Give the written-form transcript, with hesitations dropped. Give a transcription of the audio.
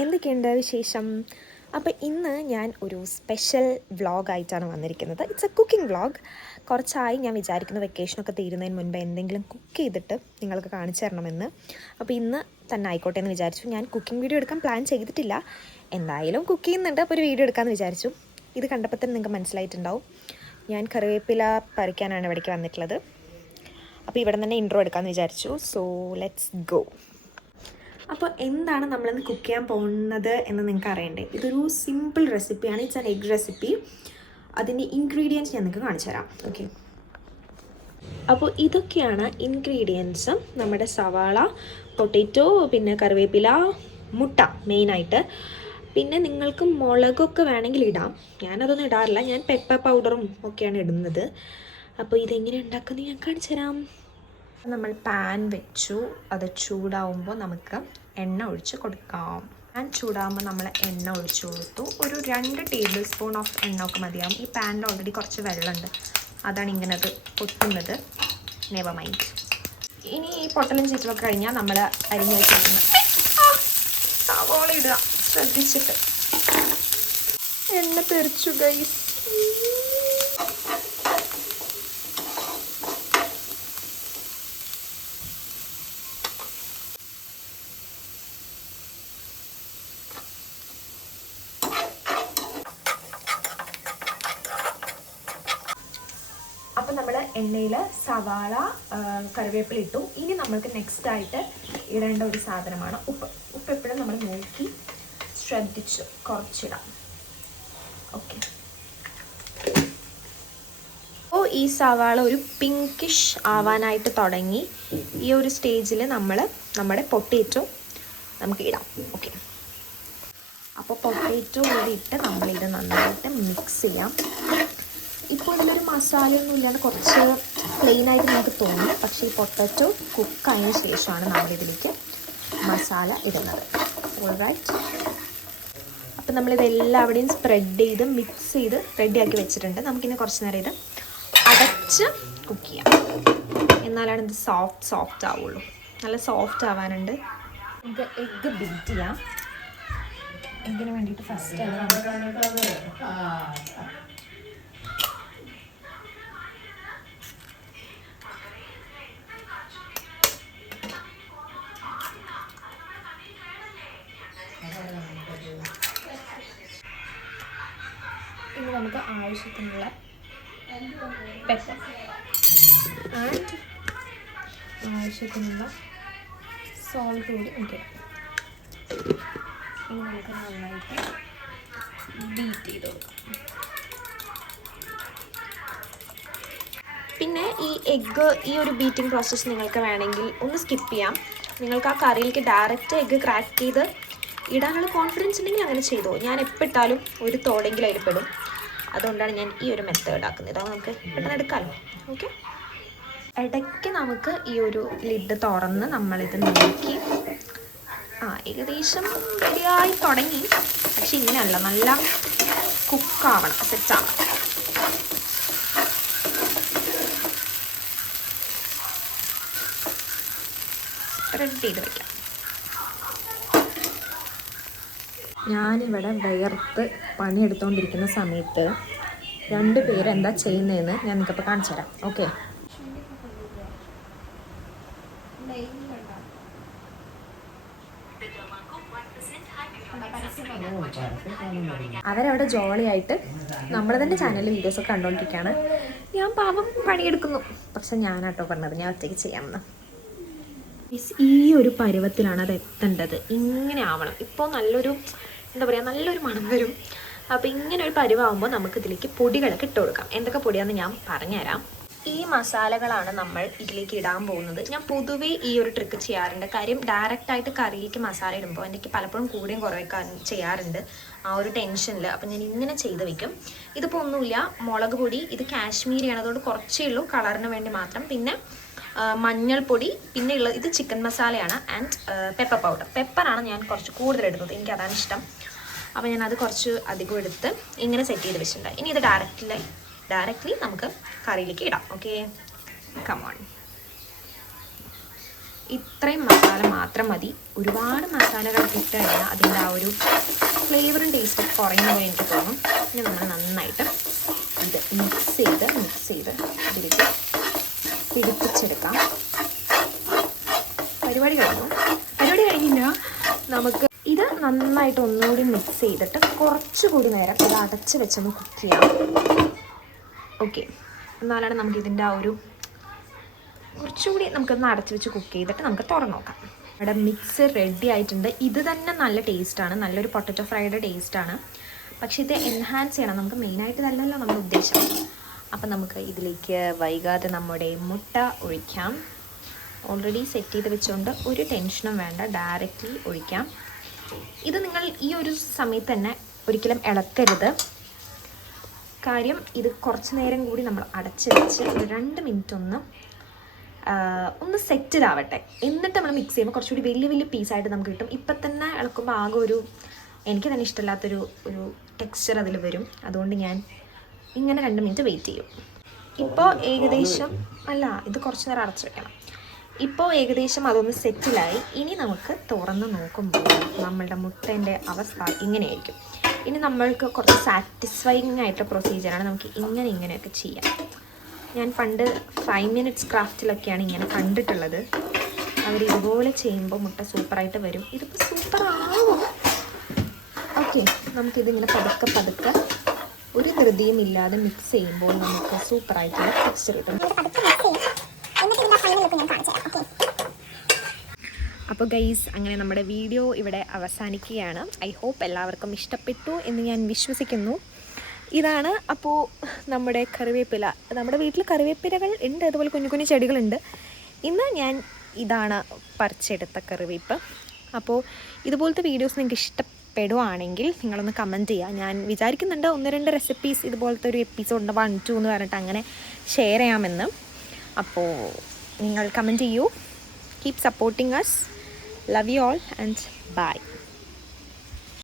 എന്തൊക്കെയുണ്ട് വിശേഷം? അപ്പോൾ ഇന്ന് ഞാൻ ഒരു സ്പെഷ്യൽ വ്ളോഗായിട്ടാണ് വന്നിരിക്കുന്നത്. It's A cooking vlog. കുറച്ചായി ഞാൻ വിചാരിക്കുന്നു വെക്കേഷനൊക്കെ തീരുന്നതിന് മുൻപ് എന്തെങ്കിലും കുക്ക് ചെയ്തിട്ട് നിങ്ങൾക്ക് കാണിച്ചു തരണമെന്ന്. അപ്പോൾ ഇന്ന് തന്നെ ആയിക്കോട്ടെ എന്ന് വിചാരിച്ചു. ഞാൻ കുക്കിംഗ് വീഡിയോ എടുക്കാൻ പ്ലാൻ ചെയ്തിട്ടില്ല, എന്തായാലും കുക്ക് ചെയ്യുന്നുണ്ട്, അപ്പോൾ ഒരു വീഡിയോ എടുക്കാമെന്ന് വിചാരിച്ചു. ഇത് കണ്ടപ്പോൾ തന്നെ നിങ്ങൾക്ക് മനസ്സിലായിട്ടുണ്ടാവും, ഞാൻ കറിവേപ്പില പറിക്കാനാണ് ഇവിടേക്ക് വന്നിട്ടുള്ളത്. അപ്പോൾ ഇവിടെ തന്നെ ഇൻട്രോ എടുക്കാമെന്ന് വിചാരിച്ചു. So let's go. അപ്പോൾ എന്താണ് നമ്മളിന്ന് കുക്ക് ചെയ്യാൻ പോകുന്നത് എന്ന് നിങ്ങൾക്ക് അറിയണ്ടേ? ഇതൊരു സിമ്പിൾ റെസിപ്പിയാണ്. It's an egg recipe. അതിൻ്റെ ഇൻഗ്രീഡിയൻസ് ഞാൻ നിങ്ങൾക്ക് കാണിച്ചു തരാം. ഓക്കെ, അപ്പോൾ ഇതൊക്കെയാണ് ഇൻഗ്രീഡിയൻസ്. നമ്മുടെ സവാള, പൊട്ടാറ്റോ, പിന്നെ കറിവേപ്പില, മുട്ട മെയിനായിട്ട്. പിന്നെ നിങ്ങൾക്ക് മുളകൊക്കെ വേണമെങ്കിൽ ഇടാം. ഞാനതൊന്നും ഇടാറില്ല, ഞാൻ പെപ്പർ പൗഡറും ഒക്കെയാണ് ഇടുന്നത്. അപ്പോൾ ഇതെങ്ങനെ ഉണ്ടാക്കുന്നത് ഞാൻ കാണിച്ചു തരാം. നമ്മൾ പാൻ വെച്ചു, അത് ചൂടാവുമ്പോൾ നമുക്ക് എണ്ണ ഒഴിച്ച് കൊടുക്കാം. പാൻ ചൂടാകുമ്പോൾ നമ്മൾ എണ്ണ ഒഴിച്ചു കൊടുത്തു. ഒരു 2 ടേബിൾ സ്പൂൺ ഓഫ് എണ്ണ ഒക്കെ മതിയാവും. ഈ പാനിൽ ഓൾറെഡി കുറച്ച് വെള്ളമുണ്ട്, അതാണ് ഇങ്ങനെ അത് പൊട്ടുന്നത്. Never mind. ഇനി ഈ പൊട്ടലും ചീറ്റലൊക്കെ കഴിഞ്ഞാൽ നമ്മൾ അരിഞ്ഞ് വെച്ചിരിക്കുന്ന സവാള ഇടുക. ശ്രദ്ധിച്ചിട്ട്. എണ്ണ തെറിച്ചു ഗൈസ്. അപ്പോൾ നമ്മൾ എണ്ണയിൽ സവാള, കറിവേപ്പില ഇട്ടു. ഇനി നമ്മൾക്ക് നെക്സ്റ്റ് ആയിട്ട് ഇടേണ്ട ഒരു സാധനമാണ് ഉപ്പ്. ഉപ്പ് എപ്പോഴും നമ്മൾ നോക്കി ശ്രദ്ധിച്ച് കുറച്ചിടാം. ഓക്കെ, അപ്പോൾ ഈ സവാള ഒരു പിങ്കിഷ് ആവാനായിട്ട് തുടങ്ങി. ഈ ഒരു സ്റ്റേജിൽ നമ്മൾ നമ്മുടെ പൊട്ടാറ്റോ നമുക്ക് ഇടാം. ഓക്കെ, അപ്പോൾ പൊട്ടാറ്റോ കൂടി ഇട്ട് നമ്മളിത് നന്നായിട്ട് മിക്സ് ചെയ്യാം. ഇപ്പോൾ ഇതിലൊരു മസാലയൊന്നും ഇല്ലാണ്ട് കുറച്ച് പ്ലെയിനായിട്ട് നമുക്ക് തോന്നും, പക്ഷേ ഈ പൊട്ടാറ്റോ കുക്കായതിനു ശേഷമാണ് നമ്മളിതിലേക്ക് മസാല ഇടുന്നത്. ഓൾറൈറ്റ്, അപ്പം നമ്മളിതെല്ലാവിടെയും സ്പ്രെഡ് ചെയ്ത് മിക്സ് ചെയ്ത് റെഡിയാക്കി വെച്ചിട്ടുണ്ട്. നമുക്കിനി കുറച്ച് നേരം ഇത് അടച്ച് കുക്ക് ചെയ്യാം, എന്നാലാണ് ഇത് സോഫ്റ്റ് ആവുള്ളൂ. നല്ല സോഫ്റ്റ് ആവാനുണ്ട്. നമുക്ക് എഗ്ഗ് ബീറ്റ് ചെയ്യാം. എഗ്ഗിന് വേണ്ടിയിട്ട് ഫസ്റ്റ് ഇനി നമുക്ക് ആവശ്യത്തിനുള്ള പെപ്പർ ആൻഡ് ആവശ്യത്തിനുള്ള സോൾട്ട് കൂടി ഇടാം. ഇനി നമുക്ക് നന്നായിട്ട് ബീറ്റ് ചെയ്ത് കൊടുക്കാം. പിന്നെ ഈ എഗ്ഗ്, ഈ ഒരു ബീറ്റിംഗ് പ്രോസസ്സ് നിങ്ങൾക്ക് വേണമെങ്കിൽ ഒന്ന് സ്കിപ്പ് ചെയ്യാം. നിങ്ങൾക്ക് ആ കറിയിലേക്ക് ഡയറക്റ്റ് എഗ്ഗ് ക്രാക്ക് ചെയ്ത് ഇടാനുള്ള കോൺഫിഡൻസ് ഉണ്ടെങ്കിൽ അങ്ങനെ ചെയ്തോ. ഞാൻ എപ്പോൾ ഇട്ടാലും ഒരു തോടെങ്കിലും അതിൽ പെടും, അതുകൊണ്ടാണ് ഞാൻ ഈ ഒരു മെത്തേഡ് ആക്കുന്നത്. ഇതാവും നമുക്ക് പെട്ടെന്ന് എടുക്കാമല്ലോ. ഓക്കെ, ഇടയ്ക്ക് നമുക്ക് ഈ ഒരു ലിഡ് തുറന്ന് നമ്മളിത് നോക്കി ഏകദേശം റെഡിയായി തുടങ്ങി. പക്ഷെ ഇങ്ങനെയല്ല, നല്ല കുക്കാവണം, സെറ്റാവണം. റെഡി ചെയ്ത് വയ്ക്കാം. ഞാനിവിടെ വിയർത്ത് പണിയെടുത്തുകൊണ്ടിരിക്കുന്ന സമയത്ത് 2 പേര് എന്താ ചെയ്യുന്നതെന്ന് ഞാൻ നിങ്ങൾക്കിപ്പോൾ കാണിച്ചു തരാം. ഓക്കെ, അവരവിടെ ജോളിയായിട്ട് നമ്മൾ തന്നെ ചാനലിൽ വീഡിയോസൊക്കെ കണ്ടുകൊണ്ടിരിക്കുകയാണ്. ഞാൻ പാവം പണിയെടുക്കുന്നു. പക്ഷെ ഞാനാട്ടോ പറഞ്ഞത് ഞാൻ ഒറ്റയ്ക്ക് ചെയ്യാമെന്ന്. ഈ ഒരു പരുവത്തിലാണ് അത് എത്തേണ്ടത്. ഇങ്ങനെ ആവണം. ഇപ്പോൾ നല്ലൊരു എന്താ പറയുക, നല്ലൊരു മണം വരും. അപ്പോൾ ഇങ്ങനെ ഒരു പരുവാകുമ്പോൾ നമുക്ക് ഇതിലേക്ക് പൊടികളൊക്കെ ഇട്ട് കൊടുക്കാം. എന്തൊക്കെ പൊടിയാണെന്ന് ഞാൻ പറഞ്ഞുതരാം. ഈ മസാലകളാണ് നമ്മൾ ഇതിലേക്ക് ഇടാൻ പോകുന്നത്. ഞാൻ പൊതുവേ ഈ ഒരു ട്രിക്ക് ചെയ്യാറുണ്ട്. കാര്യം ഡയറക്റ്റായിട്ട് കറിയിലേക്ക് മസാല ഇടുമ്പോൾ എനിക്ക് പലപ്പോഴും കൂടെയും കുറേയൊക്കെ ചെയ്യാറുണ്ട്, ആ ഒരു ടെൻഷനിൽ. അപ്പം ഞാൻ ഇങ്ങനെ ചെയ്ത് വയ്ക്കും. ഇതിപ്പോൾ ഒന്നുമില്ല, മുളക് പൊടി, ഇത് കാശ്മീരിയാണ്, അതുകൊണ്ട് കുറച്ചേ ഉള്ളൂ, കളറിന് വേണ്ടി മാത്രം. പിന്നെ മഞ്ഞൾപ്പൊടി, പിന്നെ ഉള്ളത് ഇത് ചിക്കൻ മസാലയാണ്, ആൻഡ് പെപ്പർ പൗഡർ. പെപ്പറാണ് ഞാൻ കുറച്ച് കൂടുതൽ എടുത്തത്, എനിക്ക് അതാണ് ഇഷ്ടം. അപ്പോൾ ഞാനത് കുറച്ച് അധികം എടുത്ത് ഇങ്ങനെ സെറ്റ് ചെയ്ത് വെച്ചിട്ടുണ്ട്. ഇനി ഇത് ഡയറക്റ്റ്ലി നമുക്ക് കറിയിലേക്ക് ഇടാം. Okay, come on. ഇത്രയും മസാല മാത്രം മതി. ഒരുപാട് മസാലകൾ ഇട്ട് കഴിഞ്ഞാൽ അതിൻ്റെ ആ ഒരു ഫ്ലേവറും ടേസ്റ്റും കുറയുന്ന പോലെ എനിക്ക് തോന്നും. പിന്നെ നമ്മൾ നന്നായിട്ട് ഇത് മിക്സ് ചെയ്ത് ഇതിലേക്ക് പിടിപ്പിച്ചെടുക്കാം. പരിപാടി കഴിഞ്ഞില്ല. നമുക്ക് ഇത് നന്നായിട്ട് ഒന്നുകൂടി മിക്സ് ചെയ്തിട്ട് കുറച്ചുകൂടി നേരം ഇത് അടച്ച് വെച്ചൊന്ന് കുക്ക് ചെയ്യാം. ഓക്കെ, എന്നാലാണ് നമുക്ക് ഇതിൻ്റെ ആ ഒരു കുറച്ചുകൂടി നമുക്കൊന്ന് അടച്ച് വെച്ച് കുക്ക് ചെയ്തിട്ട് നമുക്ക് തുറന്ന് നോക്കാം. ഇവിടെ മിക്സ് റെഡി ആയിട്ടുണ്ട്. ഇത് തന്നെ നല്ല ടേസ്റ്റാണ്, നല്ലൊരു പൊട്ടറ്റോ ഫ്രൈയുടെ ടേസ്റ്റാണ്. പക്ഷേ ഇത് എൻഹാൻസ് ചെയ്യണം. നമുക്ക് മെയിനായിട്ട് ഇതല്ലല്ലോ നമ്മുടെ ഉദ്ദേശം. അപ്പം നമുക്ക് ഇതിലേക്ക് വൈകാതെ നമ്മുടെ മുട്ട ഒഴിക്കാം. ഓൾറെഡി സെറ്റ് ചെയ്ത് വെച്ചുകൊണ്ട് ഒരു ടെൻഷനും വേണ്ട, ഡയറക്റ്റ്ലി ഒഴിക്കാം. ഇത് നിങ്ങൾ ഈ ഒരു സമയത്ത് തന്നെ ഒരിക്കലും ഇളക്കരുത്. കാര്യം ഇത് കുറച്ച് നേരം കൂടി നമ്മൾ അടച്ച് വെച്ച് ഒരു 2 മിനിറ്റ് ഒന്ന് സെറ്റിലാവട്ടെ. എന്നിട്ട് നമ്മൾ മിക്സ് ചെയ്യുമ്പോൾ കുറച്ചുകൂടി വലിയ പീസായിട്ട് നമുക്ക് കിട്ടും. ഇപ്പം തന്നെ ഇളക്കുമ്പോൾ ആകെ എനിക്ക് തന്നെ ഇഷ്ടമില്ലാത്തൊരു ടെക്സ്ചർ അതിൽ വരും. അതുകൊണ്ട് ഞാൻ ഇങ്ങനെ 2 മിനിറ്റ് വെയിറ്റ് ചെയ്യും. ഇപ്പോൾ ഏകദേശം ഇത് കുറച്ച് നേരം അടച്ച് വെക്കണം. ഇപ്പോൾ ഏകദേശം അതൊന്ന് സെറ്റിലായി. ഇനി നമുക്ക് തുറന്ന് നോക്കുമ്പോൾ നമ്മളുടെ മുട്ടേൻ്റെ അവസ്ഥ ഇങ്ങനെയായിരിക്കും. ഇനി നമ്മൾക്ക് കുറച്ച് സാറ്റിസ്ഫൈങ് ആയിട്ടുള്ള പ്രൊസീജിയറാണ്. നമുക്ക് ഇങ്ങനെയൊക്കെ ചെയ്യാം. ഞാൻ പണ്ട് 5 മിനിറ്റ്സ് ക്രാഫ്റ്റിലൊക്കെയാണ് ഇങ്ങനെ കണ്ടിട്ടുള്ളത്. അവർ ഇതുപോലെ ചെയ്യുമ്പോൾ മുട്ട സൂപ്പറായിട്ട് വരും. ഇതിപ്പോൾ സൂപ്പറാവും. ഓക്കെ, നമുക്കിതിങ്ങനെ പതുക്കെ ഒരു ധൃതിയും ഇല്ലാതെ മിക്സ് ചെയ്യുമ്പോൾ നമുക്ക് സൂപ്പറായിട്ടുള്ള ടെക്സ്ചർ കിട്ടും. അപ്പോൾ ഗൈസ്, അങ്ങനെ നമ്മുടെ വീഡിയോ ഇവിടെ അവസാനിക്കുകയാണ്. ഐ ഹോപ്പ് എല്ലാവർക്കും ഇഷ്ടപ്പെട്ടു എന്ന് ഞാൻ വിശ്വസിക്കുന്നു. ഇതാണ് അപ്പോൾ നമ്മുടെ കറിവേപ്പില. നമ്മുടെ വീട്ടിൽ കറിവേപ്പിലകൾ ഉണ്ട്, അതുപോലെ കുഞ്ഞു ചെടികളുണ്ട്. ഇന്ന് ഞാൻ ഇതാണ് പറിച്ചെടുത്ത കറിവേപ്പ്. അപ്പോൾ ഇതുപോലത്തെ വീഡിയോസ് നിങ്ങൾക്ക് ഇഷ്ടപ്പെടുവാണെങ്കിൽ നിങ്ങളൊന്ന് കമൻറ്റ് ചെയ്യുക. ഞാൻ വിചാരിക്കുന്നുണ്ട് 1-2 റെസിപ്പീസ് ഇതുപോലത്തെ ഒരു എപ്പിസോഡ് 1, 2 എന്ന് പറഞ്ഞിട്ട് അങ്ങനെ ഷെയർ ചെയ്യാമെന്ന്. അപ്പോൾ നിങ്ങൾ കമൻറ്റ് ചെയ്യൂ. Keep supporting us. Love you all and bye.